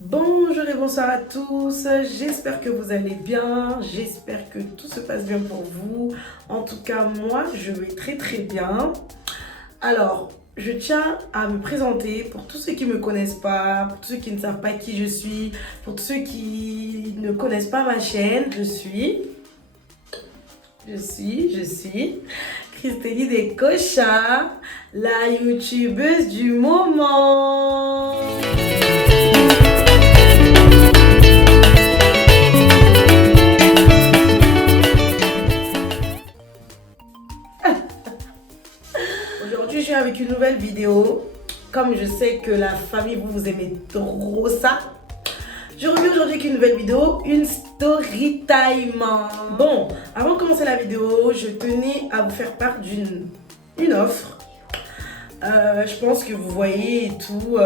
Bonjour et bonsoir à tous, j'espère que vous allez bien, j'espère que tout se passe bien pour vous. En tout cas, moi, je vais très bien. Alors, je tiens à me présenter pour tous ceux qui ne me connaissent pas, pour tous ceux qui ne savent pas qui je suis, pour tous ceux qui ne connaissent pas ma chaîne. Je suis Christélie Descocha, la youtubeuse du moment. Aujourd'hui, je viens avec une nouvelle vidéo. Comme je sais que la famille, vous aimez trop ça, je reviens aujourd'hui avec une nouvelle vidéo, une story time. Bon, avant de commencer la vidéo, je tenais à vous faire part d'une offre. Je pense que vous voyez et tout.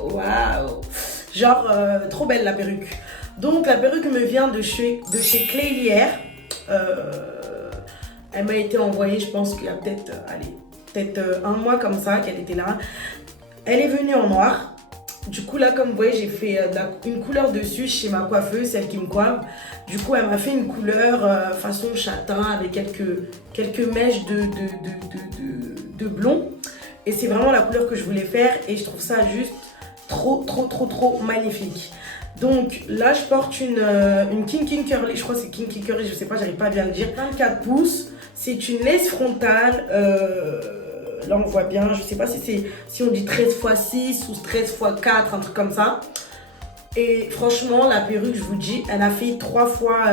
Wow. Genre, trop belle la perruque. Donc, la perruque me vient de chez Claylière. Elle m'a été envoyée, je pense qu'il y a peut-être un mois comme ça qu'elle était là. Elle est venue en noir. Du coup là, comme vous voyez, j'ai fait une couleur dessus chez ma coiffeuse, celle qui me coiffe. Du coup, elle m'a fait une couleur façon châtain avec quelques mèches de blond. Et c'est vraiment la couleur que je voulais faire et je trouve ça juste trop magnifique. Donc là, je porte une Kinky Curly, je crois que c'est Kinky Curly, je sais pas, j'arrive pas à bien le dire. 24 pouces, c'est une lace frontale. Là, on voit bien, je sais pas si on dit 13 x 6 ou 13 x 4, un truc comme ça. Et franchement, la perruque, je vous dis, elle a fait 3 fois.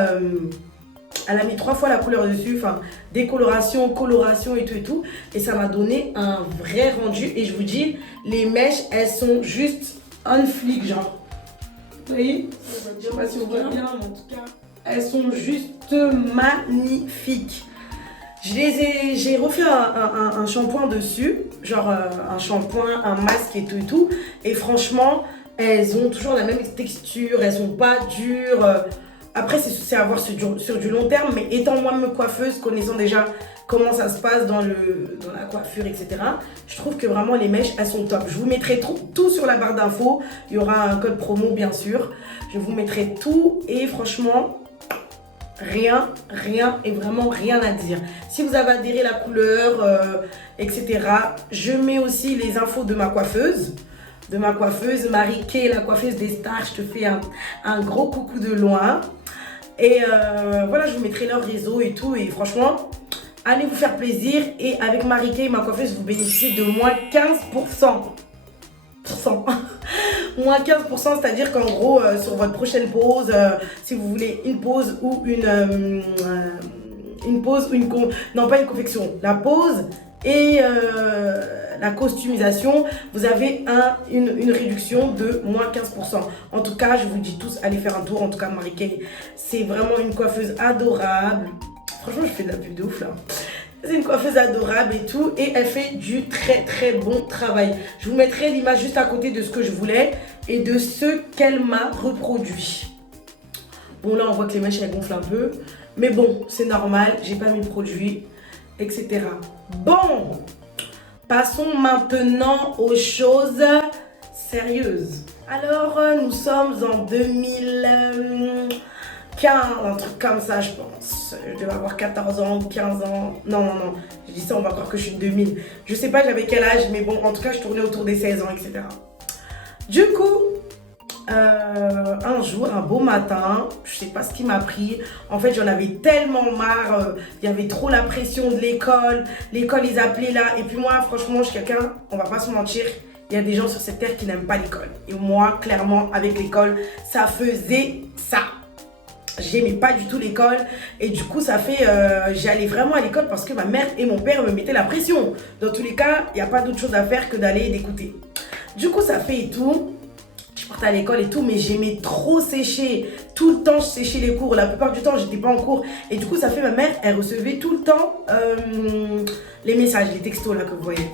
Elle a mis 3 fois la couleur dessus, enfin décoloration, coloration et tout. Et ça m'a donné un vrai rendu. Et je vous dis, les mèches, elles sont juste on flic, genre. Vous voyez? Je sais pas si on voit bien, mais en tout cas, elles sont juste magnifiques. J'ai refait un shampoing dessus, genre un shampoing, un masque et tout. Et franchement, elles ont toujours la même texture, elles sont pas dures. Après, c'est à voir sur du long terme, mais étant moi-même coiffeuse, connaissant déjà comment ça se passe dans la coiffure, etc., je trouve que vraiment les mèches, elles sont top. Je vous mettrai tout sur la barre d'infos. Il y aura un code promo, bien sûr. Je vous mettrai tout et franchement, rien et vraiment rien à dire. Si vous avez adhéré la couleur, etc., je mets aussi les infos de ma coiffeuse. Marie-Kay, la coiffeuse des stars. Je te fais un gros coucou de loin. Et voilà, je vous mettrai leur réseau et tout. Et franchement, allez vous faire plaisir. Et avec Marie-Kay, ma coiffeuse, vous bénéficiez de moins 15%. Moins 15%, c'est-à-dire qu'en gros, sur votre prochaine pause, si vous voulez une pause ou non pas une confection, la pause et la customisation, vous avez une réduction de moins 15%. En tout cas, je vous dis tous, allez faire un tour. En tout cas, Marie-Kay, c'est vraiment une coiffeuse adorable. Franchement, je fais de la pub de ouf là. C'est une coiffeuse adorable et tout. Et elle fait du très bon travail. Je vous mettrai l'image juste à côté de ce que je voulais et de ce qu'elle m'a reproduit. Bon, là, on voit que les mèches, elles gonflent un peu. Mais bon, c'est normal. J'ai pas mis de produit, etc. Bon, passons maintenant aux choses sérieuses. Alors, nous sommes en 2015, un truc comme ça, je pense. Je devais avoir 14 ans ou 15 ans. Non. Je dis ça, on va croire que je suis de 2000. Je sais pas, j'avais quel âge, mais bon, en tout cas, je tournais autour des 16 ans, etc. Du coup, un jour, un beau matin, je sais pas ce qui m'a pris. En fait, j'en avais tellement marre. Il y avait trop la pression de l'école. L'école, ils appelaient là. Et puis moi, franchement, je suis quelqu'un, on va pas se mentir, il y a des gens sur cette terre qui n'aiment pas l'école. Et moi, clairement, avec l'école, ça faisait ça. J'aimais pas du tout l'école et du coup ça fait j'allais vraiment à l'école parce que ma mère et mon père me mettaient la pression. Dans tous les cas, il n'y a pas d'autre chose à faire que d'aller et d'écouter. Du coup ça fait et tout. Je partais à l'école et tout, mais j'aimais trop sécher. Tout le temps je séchais les cours. La plupart du temps j'étais pas en cours. Et du coup ça fait ma mère, elle recevait tout le temps les messages, les textos là que vous voyez.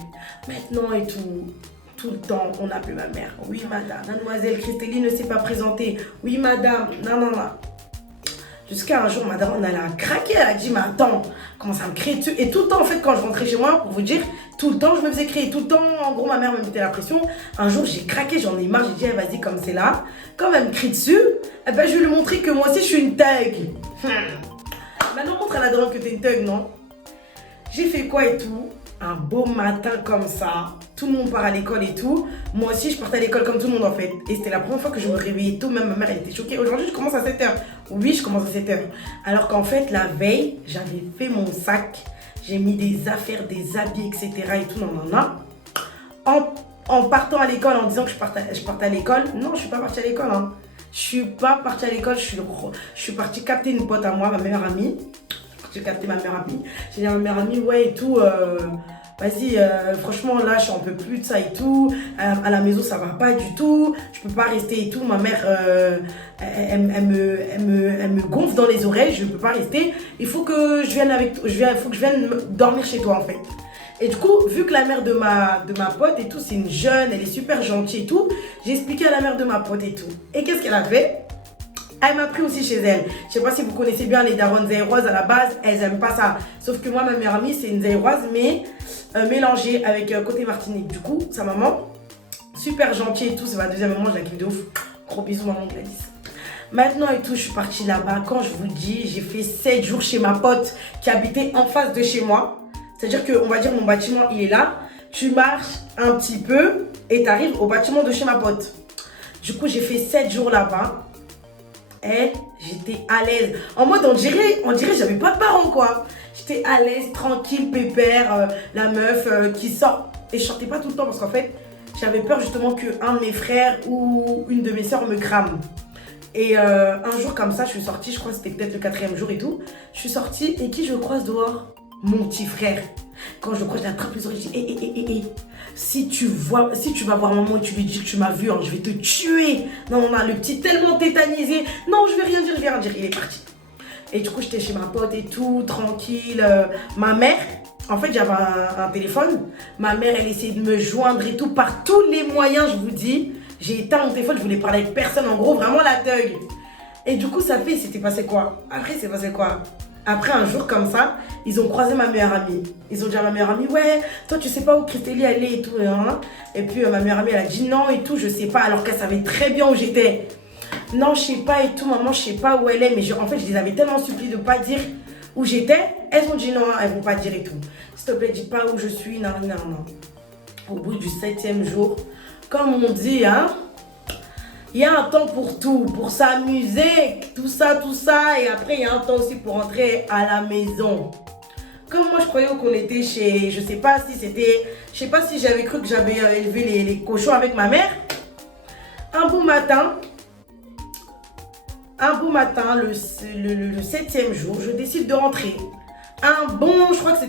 Maintenant et tout le temps, on appelait ma mère. Oui madame, mademoiselle Christélie ne s'est pas présentée. Oui madame, non. Jusqu'à un jour, ma daronne, elle a craqué, elle a dit, mais attends, comment ça me crée dessus? Et tout le temps, en fait, quand je rentrais chez moi, pour vous dire, tout le temps, je me faisais créer, tout le temps, en gros, ma mère me mettait la pression. Un jour, j'ai craqué, j'en ai marre, j'ai dit, eh, vas-y, comme c'est là, comme elle me crie dessus, eh ben, je vais lui montrer que moi aussi, je suis une thug. Maintenant, montre à la daronne que t'es une thug, non? J'ai fait quoi et tout? Un beau matin comme ça, tout le monde part à l'école et tout. Moi aussi, je partais à l'école comme tout le monde en fait. Et c'était la première fois que je me réveillais tôt, même ma mère elle était choquée. Aujourd'hui, je commence à 7h. Oui, je commence à 7h. Alors qu'en fait, la veille, j'avais fait mon sac. J'ai mis des affaires, des habits, etc. et tout, non, non, non. En partant à l'école, en disant que je partais à l'école. Non, je suis pas partie à l'école. Hein. Je suis pas partie à l'école. Je suis partie capter une pote à moi, ma meilleure amie. J'ai capté ma meilleure amie. J'ai dit à ma meilleure amie, ouais et tout, vas-y, franchement là je suis un peu plus de ça et tout. À la maison ça va pas du tout. Je peux pas rester et tout. Ma mère, elle me gonfle dans les oreilles. Je peux pas rester. Il faut que je vienne faut que je vienne dormir chez toi en fait. Et du coup, vu que la mère de ma pote et tout, c'est une jeune, elle est super gentille et tout, j'ai expliqué à la mère de ma pote et tout. Et qu'est-ce qu'elle a fait? Elle m'a pris aussi chez elle. Je sais pas si vous connaissez bien les daronnes zaïroises à la base, elles aiment pas ça. Sauf que moi, ma meilleure amie, c'est une zaïroise, mais mélangée avec côté Martinique. Du coup, sa maman, super gentille et tout, c'est ma deuxième maman, je la kiffe de ouf. Gros bisous, maman Gladys. Maintenant et tout, je suis partie là-bas. Quand je vous dis, j'ai fait 7 jours chez ma pote qui habitait en face de chez moi. C'est-à-dire que, on va dire, mon bâtiment, il est là. Tu marches un petit peu et tu arrives au bâtiment de chez ma pote. Du coup, j'ai fait 7 jours là-bas. Et j'étais à l'aise. En mode, on dirait j'avais pas de parents, quoi. J'étais à l'aise, tranquille, pépère, la meuf qui sort. Et je sortais pas tout le temps parce qu'en fait, j'avais peur justement qu'un de mes frères ou une de mes soeurs me crame. Et un jour comme ça, je suis sortie, je crois que c'était peut-être le 4e jour et tout. Je suis sortie et qui je croise dehors? Mon petit frère. Quand je le crois, je l'attrape les oreilles, je dis si tu vas voir maman et tu lui dis que tu m'as vu, hein, je vais te tuer. Non, le petit tellement tétanisé. Non, je vais rien dire. Il est parti. Et du coup, j'étais chez ma pote et tout, tranquille. Ma mère, en fait, j'avais un téléphone. Ma mère, elle essayait de me joindre et tout, par tous les moyens, je vous dis. J'ai éteint mon téléphone, je voulais parler avec personne. En gros, vraiment la thug. Et du coup, c'était passé quoi? Après, c'est passé quoi? Après un jour comme ça, ils ont croisé ma meilleure amie. Ils ont dit à ma meilleure amie, ouais, toi tu sais pas où Christélie elle est et tout. Hein. Et puis ma meilleure amie elle a dit non et tout, je sais pas, alors qu'elle savait très bien où j'étais. Non, je sais pas et tout, maman, je sais pas où elle est. Mais en fait, je les avais tellement supplié de pas dire où j'étais. Elles ont dit non, elles vont pas dire et tout. S'il te plaît, dis pas où je suis, non. Au bout du 7e jour, comme on dit, hein. Il y a un temps pour tout, pour s'amuser, tout ça. Et après, il y a un temps aussi pour rentrer à la maison. Comme moi, je croyais qu'on était chez... Je sais pas si j'avais cru que j'avais élevé les cochons avec ma mère. Un beau matin, le 7e jour, je décide de rentrer. Je crois que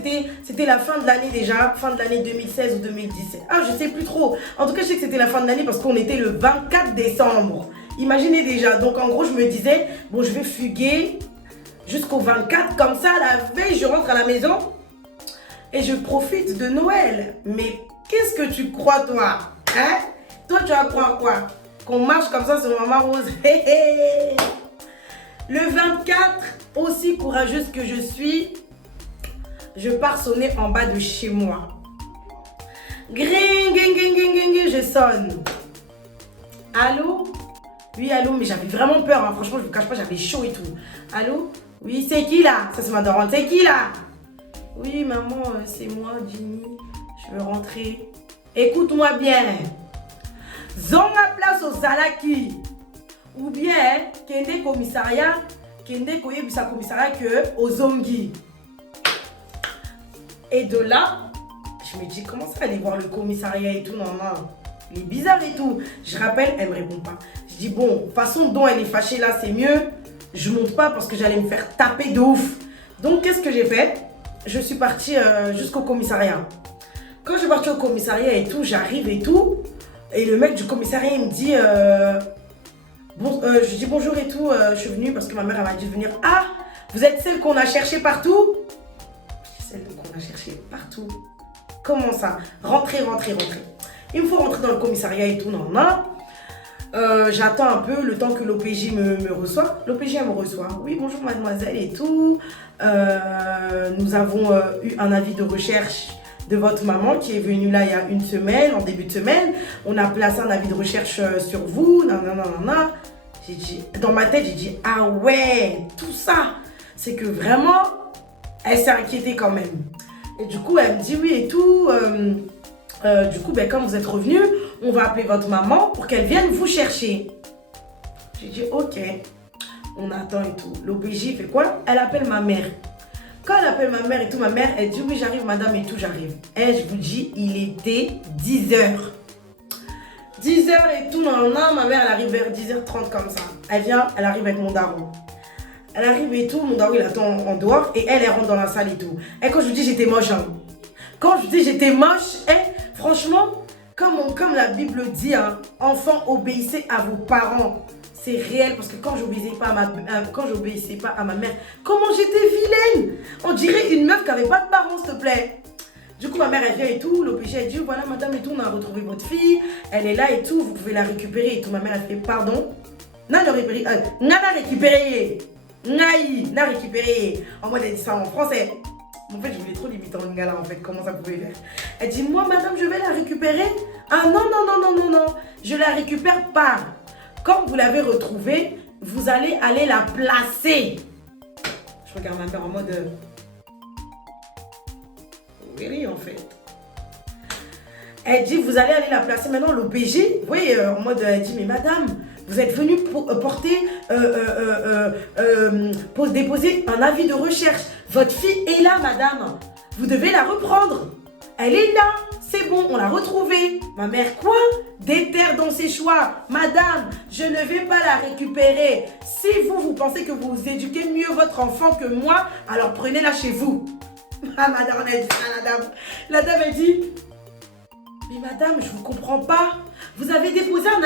c'était la fin de l'année déjà, fin de l'année 2016 ou 2017. Je sais plus trop. En tout cas, je sais que c'était la fin de l'année parce qu'on était le 24 décembre. Imaginez déjà. Donc, en gros, je me disais, bon, je vais fuguer jusqu'au 24. Comme ça, la veille, je rentre à la maison et je profite de Noël. Mais qu'est-ce que tu crois, toi? Hein? Toi, tu vas croire quoi? Qu'on marche comme ça sur Maman Rose? Le 24, aussi courageuse que je suis, je pars sonner en bas de chez moi. Gring, je sonne. Allô? Oui, allô, mais j'avais vraiment peur, hein. Franchement, je vous cache pas, j'avais chaud et tout. Allô? Oui, c'est qui là? Ça, c'est ma daronne. C'est qui là? Oui, maman, c'est moi, Jimmy. Je veux rentrer. Écoute-moi bien. Zonga place au Zalaki. Ou bien, kende commissariat, kende koyebisa commissariat que au Zongi. Et de là, je me dis, comment ça aller voir le commissariat et tout? Non, il est bizarre et tout. Je rappelle, elle me répond pas. Je dis, bon, façon dont elle est fâchée là, c'est mieux. Je monte pas parce que j'allais me faire taper de ouf. Donc, qu'est-ce que j'ai fait? Je suis partie jusqu'au commissariat. Quand je suis partie au commissariat et tout, j'arrive et tout. Et le mec du commissariat, il me dit, je dis bonjour et tout. Je suis venue parce que ma mère elle m'a dit de venir. Ah, vous êtes celle qu'on a cherchée partout? Celle qu'on a cherchée partout. Comment ça? Rentrez. Il me faut rentrer dans le commissariat et tout, non. J'attends un peu le temps que l'OPJ me reçoit. L'OPJ, elle me reçoit. Oui, bonjour mademoiselle et tout. Nous avons eu un avis de recherche de votre maman qui est venue là il y a une semaine, en début de semaine. On a placé un avis de recherche sur vous. Nanana. J'ai dit, dans ma tête, j'ai dit, ah ouais, tout ça. C'est que vraiment, elle s'est inquiétée quand même. Et du coup, elle me dit oui et tout. Du coup, ben, quand vous êtes revenu, on va appeler votre maman pour qu'elle vienne vous chercher. J'ai dit ok. On attend et tout. L'OPJ fait quoi? Elle appelle ma mère. Quand elle appelle ma mère et tout, ma mère, elle dit oui, j'arrive, madame, et tout, j'arrive. Et je vous dis, il était 10h. 10h et tout, non, ma mère, elle arrive vers 10h30 comme ça. Elle vient, elle arrive avec mon daron. Elle arrive et tout, mon daron, il attend en dehors et elle rentre dans la salle et tout. Et quand je vous dis, j'étais moche, hein. Quand je vous dis, j'étais moche, franchement, comme la Bible dit, hein, enfants, obéissez à vos parents. C'est réel parce que quand j'obéissais pas à ma mère, comment j'étais vilaine. On dirait une meuf qui n'avait pas de parents, s'il te plaît. Du coup, ma mère, elle vient et tout. L'OPJ, elle dit, voilà, madame et tout, on a retrouvé votre fille. Elle est là et tout, vous pouvez la récupérer et tout. Ma mère, elle fait, pardon. N'a récupéré. N'a récupéré. En mode, elle dit ça en français. En fait, je voulais trop limiter en lingala, en fait, comment ça pouvait faire. Elle dit, moi, madame, je vais la récupérer. Ah non. Je la récupère pas. Quand vous l'avez retrouvée, vous allez aller la placer. Je regarde ma mère en mode... Oui, en fait. Elle dit, vous allez aller la placer. Maintenant, l'OPJ, vous voyez, en mode, elle dit, mais madame, vous êtes venue déposer un avis de recherche. Votre fille est là, madame. Vous devez la reprendre. Elle est là. C'est bon, on l'a retrouvée. Ma mère, quoi? Déterre dans ses choix. Madame, je ne vais pas la récupérer. Si vous pensez que vous éduquez mieux votre enfant que moi, alors prenez-la chez vous. Ah, madame, elle dit ça, la dame. La dame, elle dit, mais madame, je ne vous comprends pas. Vous avez déposé un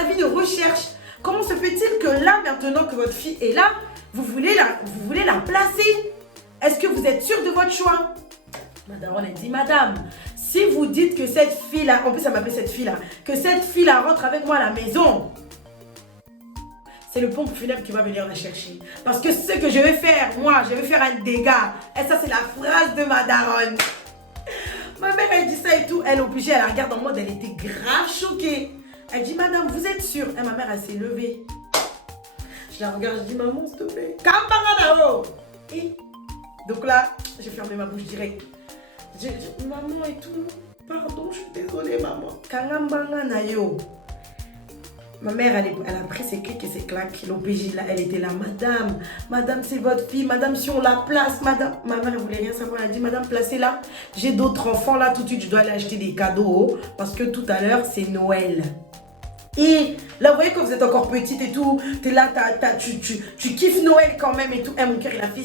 avis de recherche. Comment se fait-il que là, maintenant que votre fille est là, vous voulez la placer? Est-ce que vous êtes sûre de votre choix? Madame, elle dit, madame, si vous dites que cette fille-là, en plus elle m'appelle cette fille-là, que cette fille-là rentre avec moi à la maison, c'est le pompe funèbre qui va venir la chercher. Parce que ce que je vais faire, moi, je vais faire un dégât. Et ça, c'est la phrase de ma daronne. Ma mère, elle dit ça et tout. Elle est obligée, elle la regarde en mode, elle était grave choquée. Elle dit, madame, vous êtes sûre? Et ma mère, elle s'est levée. Je la regarde, je dis, maman, s'il te plaît. Kambanganao. Et donc là, j'ai fermé ma bouche direct. J'ai dit, maman et tout, pardon, je suis désolée, maman. Kangambanganayo. Ma mère, elle a pris ses clics et ses claques. L'OPJ, là, elle était là. Madame, c'est votre fille. Madame, si on la place, madame. Ma mère, elle voulait rien savoir. Elle a dit, madame, placez-la. J'ai d'autres enfants là. Tout de suite, je dois aller acheter des cadeaux. Parce que tout à l'heure, c'est Noël. Et là, vous voyez, quand vous êtes encore petite et tout, t'es là, tu kiffes Noël quand même et tout. Et mon cœur, il a fait...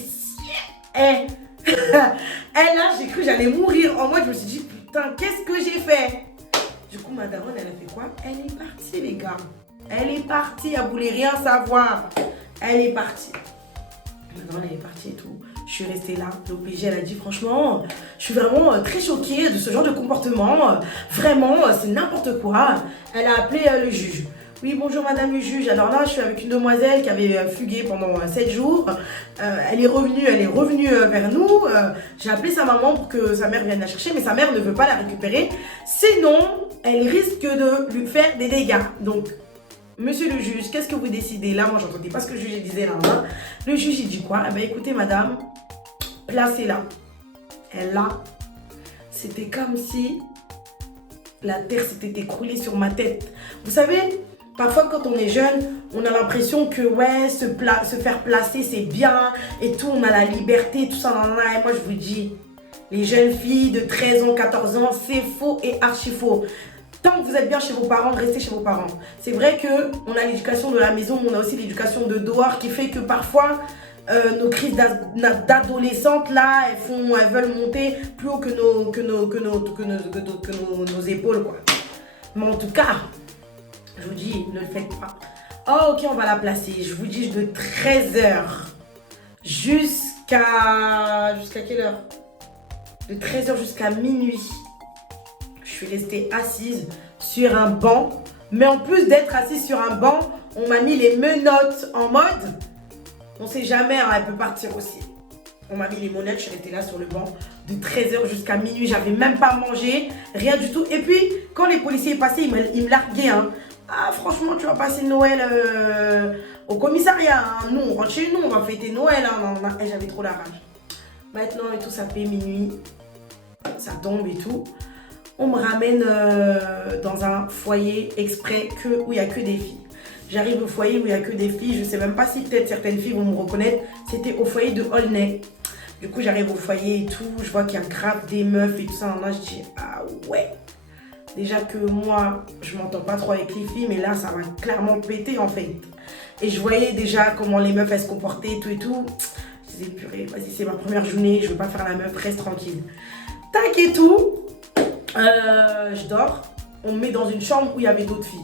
Et là, j'ai cru que j'allais mourir. En moi, je me suis dit, putain, qu'est-ce que j'ai fait? Du coup, ma daronne, elle a fait quoi? Elle est partie, les gars. Elle est partie, elle voulait rien savoir. Elle est partie. Ma daronne, elle est partie et tout. Je suis restée là. L'OPJ, elle a dit, franchement, je suis vraiment très choquée de ce genre de comportement. Vraiment, c'est n'importe quoi. Elle a appelé le juge. Oui, bonjour madame le juge. Alors là, je suis avec une demoiselle qui avait fugué pendant 7 jours. Elle est revenue vers nous. J'ai appelé sa maman pour que sa mère vienne la chercher, mais sa mère ne veut pas la récupérer. Sinon, elle risque de lui faire des dégâts. Donc, monsieur le juge, qu'est-ce que vous décidez? Là, moi, j'entendais pas ce que le juge disait là. Le juge, il dit quoi? Eh bien, écoutez, madame, placez-la. Elle là, c'était comme si la terre s'était écroulée sur ma tête. Vous savez, parfois, quand on est jeune, on a l'impression que, ouais, se faire placer, c'est bien et tout, on a la liberté, tout ça, Et moi, je vous dis, les jeunes filles de 13 ans, 14 ans, c'est faux et archi faux. Tant que vous êtes bien chez vos parents, restez chez vos parents. C'est vrai qu'on a l'éducation de la maison, mais on a aussi l'éducation de dehors qui fait que parfois, nos crises d'adolescentes, là, elles veulent monter plus haut que nos épaules, quoi. Mais en tout cas, je vous dis, ne le faites pas. Oh, ok, on va la placer. Je vous dis de 13h jusqu'à quelle heure? De 13h jusqu'à minuit. Je suis restée assise sur un banc Mais en plus d'être assis sur un banc, on m'a mis les menottes en mode, on sait jamais, hein, elle peut partir aussi. On m'a mis les menottes, je suis restée là sur le banc de 13h jusqu'à minuit, j'avais même pas mangé, rien du tout. Et puis, quand les policiers passaient, ils me larguaient. Hein. Ah, franchement, tu vas passer Noël au commissariat. Hein. Nous, on rentre chez nous, on va fêter Noël. Hein. Et j'avais trop la rage. Maintenant et tout, ça fait minuit, ça tombe et tout. On me ramène dans un foyer exprès où il n'y a que des filles. J'arrive au foyer où il n'y a que des filles. Je ne sais même pas si peut-être certaines filles vont me reconnaître. C'était au foyer de Aulnay. Du coup, j'arrive au foyer et tout. Je vois qu'il y a grave des meufs et tout ça. Là, je dis, ah ouais. Déjà que moi, je m'entends pas trop avec les filles. Mais là, ça va clairement péter en fait. Et je voyais déjà comment les meufs, elles se comportaient et tout et tout. Je disais, purée, vas-y, c'est ma première journée. Je ne veux pas faire la meuf. Reste tranquille. Tac et tout. Je dors. On me met dans une chambre où il y avait d'autres filles.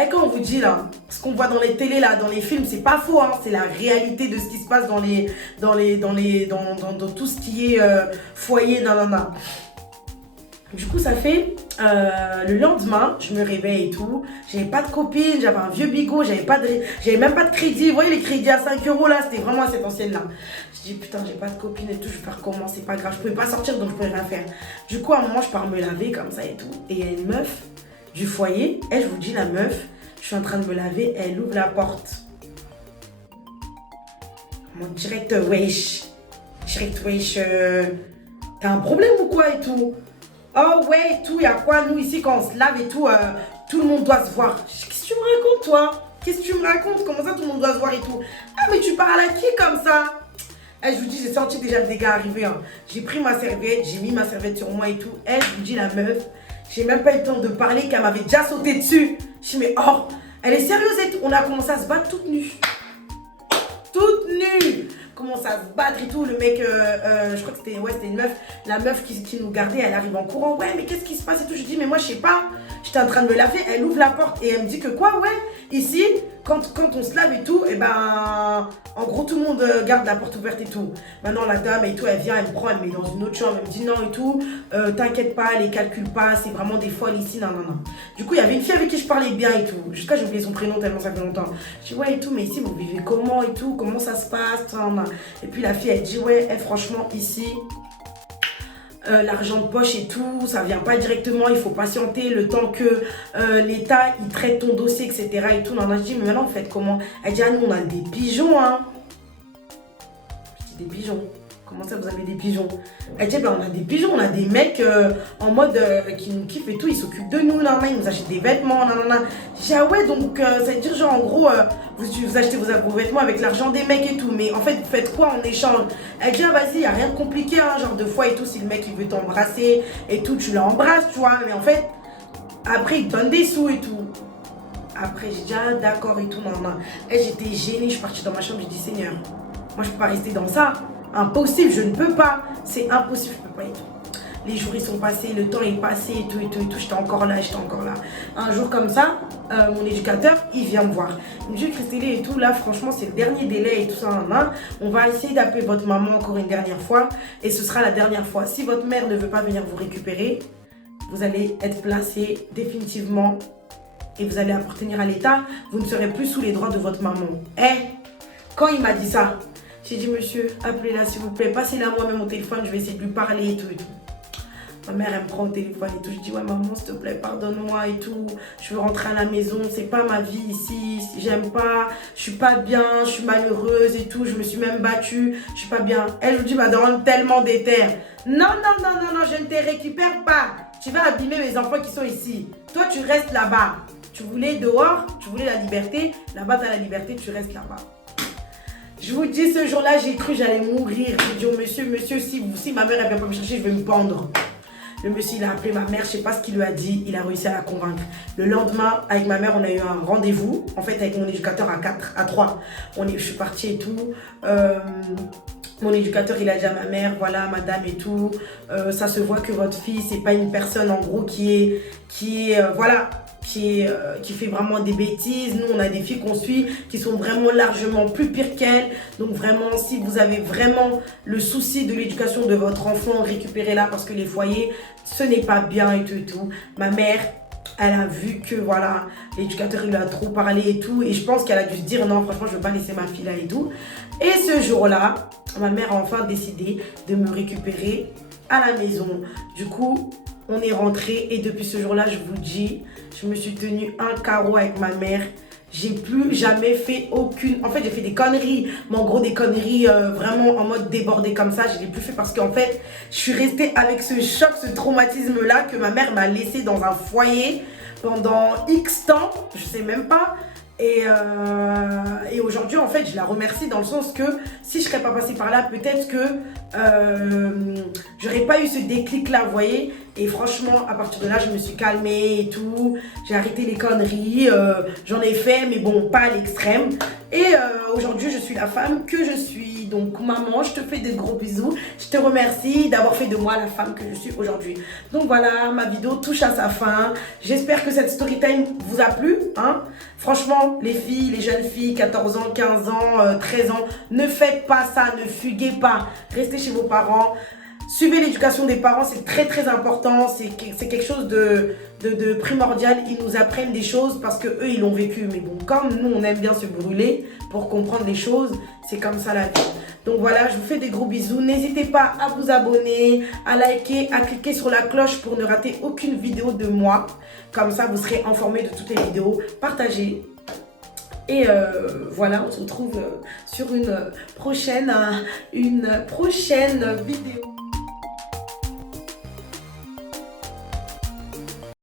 Et quand on vous dit là, ce qu'on voit dans les télés là, dans les films, c'est pas faux, hein, c'est la réalité de ce qui se passe dans tout ce qui est foyer, nanana. Du coup, ça fait le lendemain, je me réveille et tout. J'avais pas de copine, j'avais un vieux bigot, j'avais même pas de crédit. Vous voyez les crédits à 5 € là, c'était vraiment à cette ancienne là. Je dis putain, j'ai pas de copine et tout, je vais faire comment, c'est pas grave, je pouvais pas sortir donc je pouvais rien faire. Du coup, à un moment, je pars me laver comme ça et tout. Et il y a une meuf du foyer, elle, je vous dis, la meuf, je suis en train de me laver, elle ouvre la porte. Mon direct, wesh, t'as un problème ou quoi et tout? Oh ouais, et tout, il y a quoi, nous ici, quand on se lave et tout, tout le monde doit se voir. Qu'est-ce que tu me racontes, toi? Qu'est-ce que tu me racontes? Comment ça, tout le monde doit se voir et tout? Ah, mais tu parles à qui comme ça? Elle, je vous dis, j'ai senti déjà le dégât arriver. Hein. J'ai pris ma serviette, j'ai mis ma serviette sur moi et tout. Elle, je vous dis, la meuf, j'ai même pas eu le temps de parler qu'elle m'avait déjà sauté dessus. Je dis, mais oh, elle est sérieuse et tout. On a commencé à se battre toute nue. Toute nue. Commence à se battre et tout. Le mec, je crois que c'était une meuf. La meuf qui nous gardait, elle arrive en courant. Ouais, mais qu'est-ce qui se passe et tout? Je dis, mais moi, je sais pas. J'étais en train de me laver. Elle ouvre la porte et elle me dit que quoi, ouais. Ici, quand on se lave et tout, et ben, en gros, tout le monde garde la porte ouverte et tout. Maintenant, la dame et tout, elle vient, elle me prend, elle me met dans une autre chambre, elle me dit non et tout. T'inquiète pas, elle les calcule pas, c'est vraiment des folles ici, non. Du coup, il y avait une fille avec qui je parlais bien et tout. Jusqu'à j'ai oublié son prénom tellement ça fait longtemps. Je dis ouais et tout, mais ici, vous vivez comment et tout, comment ça se passe, nan. Et puis la fille, elle dit ouais, franchement, ici, l'argent de poche et tout, ça vient pas directement, il faut patienter le temps que l'État il traite ton dossier, etc. et tout. Non, je dis, mais maintenant vous faites comment? Elle dit, ah, nous on a des pigeons, hein. Je dis, des pigeons? Comment ça vous avez des pigeons? Elle dit, ben on a des pigeons, on a des mecs en mode qui nous kiffent et tout, ils s'occupent de nous, là, ils nous achètent des vêtements, nanana. Je dis, ah ouais, donc ça veut dire genre en gros, vous achetez vos vêtements avec l'argent des mecs et tout, mais en fait vous faites quoi en échange? Elle dit, ah vas-y, y a rien de compliqué, hein, genre 2 fois et tout, si le mec il veut t'embrasser et tout, tu l'embrasses, tu vois, mais en fait, après il te donne des sous et tout. Après j'ai dit, ah d'accord et tout, nanana. Et j'étais gênée, je suis partie dans ma chambre, j'ai dit, Seigneur, moi je peux pas rester dans ça. Impossible, je ne peux pas. C'est impossible, je ne peux pas et tout. Les jours ils sont passés, le temps est passé et tout, j'étais encore là. Un jour comme ça, mon éducateur, il vient me voir. Il me dit, Christelle et tout, là franchement c'est le dernier délai et tout ça, on va essayer d'appeler votre maman encore une dernière fois et ce sera la dernière fois. Si votre mère ne veut pas venir vous récupérer, vous allez être placé définitivement et vous allez appartenir à l'État. Vous ne serez plus sous les droits de votre maman. Quand il m'a dit ça, j'ai dit, monsieur, appelez-la s'il vous plaît, passez-la moi-même au téléphone, je vais essayer de lui parler et tout. Ma mère, elle me prend au téléphone et tout. Je dis, ouais, maman, s'il te plaît, pardonne-moi et tout. Je veux rentrer à la maison, c'est pas ma vie ici, j'aime pas, je suis pas bien, je suis malheureuse et tout. Je me suis même battue, je suis pas bien. Elle, je vous dis, ma daronne, tellement déterre. Non, je ne te récupère pas. Tu vas abîmer mes enfants qui sont ici. Toi, tu restes là-bas. Tu voulais dehors, tu voulais la liberté. Là-bas, tu as la liberté, tu restes là-bas. Je vous dis, ce jour-là, j'ai cru que j'allais mourir. J'ai dit au monsieur, si ma mère elle vient pas me chercher, je vais me pendre. Le monsieur, il a appelé ma mère, je sais pas ce qu'il lui a dit, il a réussi à la convaincre. Le lendemain, avec ma mère, on a eu un rendez-vous, en fait, avec mon éducateur à 3. Je suis partie et tout. Mon éducateur, il a dit à ma mère, voilà, madame et tout, ça se voit que votre fille, c'est pas une personne, en gros, qui fait vraiment des bêtises. Nous, on a des filles qu'on suit qui sont vraiment largement plus pires qu'elle. Donc vraiment, si vous avez vraiment le souci de l'éducation de votre enfant, récupérez-la parce que les foyers, ce n'est pas bien et tout. Ma mère, Elle a vu que voilà, l'éducateur lui a trop parlé et tout. Et je pense qu'elle a dû se dire non, franchement, je ne veux pas laisser ma fille là et tout. Et ce jour-là, ma mère a enfin décidé de me récupérer à la maison. Du coup, on est rentré et depuis ce jour-là, je vous dis, je me suis tenue un carreau avec ma mère. J'ai plus jamais fait aucune... En fait, j'ai fait des conneries. Mais en gros, des conneries vraiment en mode débordé comme ça. Je ne l'ai plus fait parce qu'en fait, je suis restée avec ce choc, ce traumatisme-là que ma mère m'a laissé dans un foyer pendant X temps. Je sais même pas. Et aujourd'hui, en fait, je la remercie dans le sens que si je ne serais pas passée par là, peut-être que j'aurais pas eu ce déclic-là, vous voyez. Et franchement, à partir de là, je me suis calmée et tout. J'ai arrêté les conneries. J'en ai fait, mais bon, pas à l'extrême. Et aujourd'hui, je suis la femme que je suis. Donc, maman, je te fais des gros bisous. Je te remercie d'avoir fait de moi la femme que je suis aujourd'hui. Donc, voilà, ma vidéo touche à sa fin. J'espère que cette story time vous a plu. Hein. Franchement, les filles, les jeunes filles, 14 ans, 15 ans, 13 ans, ne faites pas ça, ne fuguez pas. Restez chez vos parents. Suivez l'éducation des parents, c'est très très important, c'est quelque chose de primordial. Ils nous apprennent des choses parce qu'eux, ils l'ont vécu. Mais bon, comme nous, on aime bien se brûler pour comprendre les choses, c'est comme ça la vie. Donc voilà, je vous fais des gros bisous. N'hésitez pas à vous abonner, à liker, à cliquer sur la cloche pour ne rater aucune vidéo de moi. Comme ça, vous serez informés de toutes les vidéos. Partagez. Et voilà, on se retrouve sur une prochaine vidéo.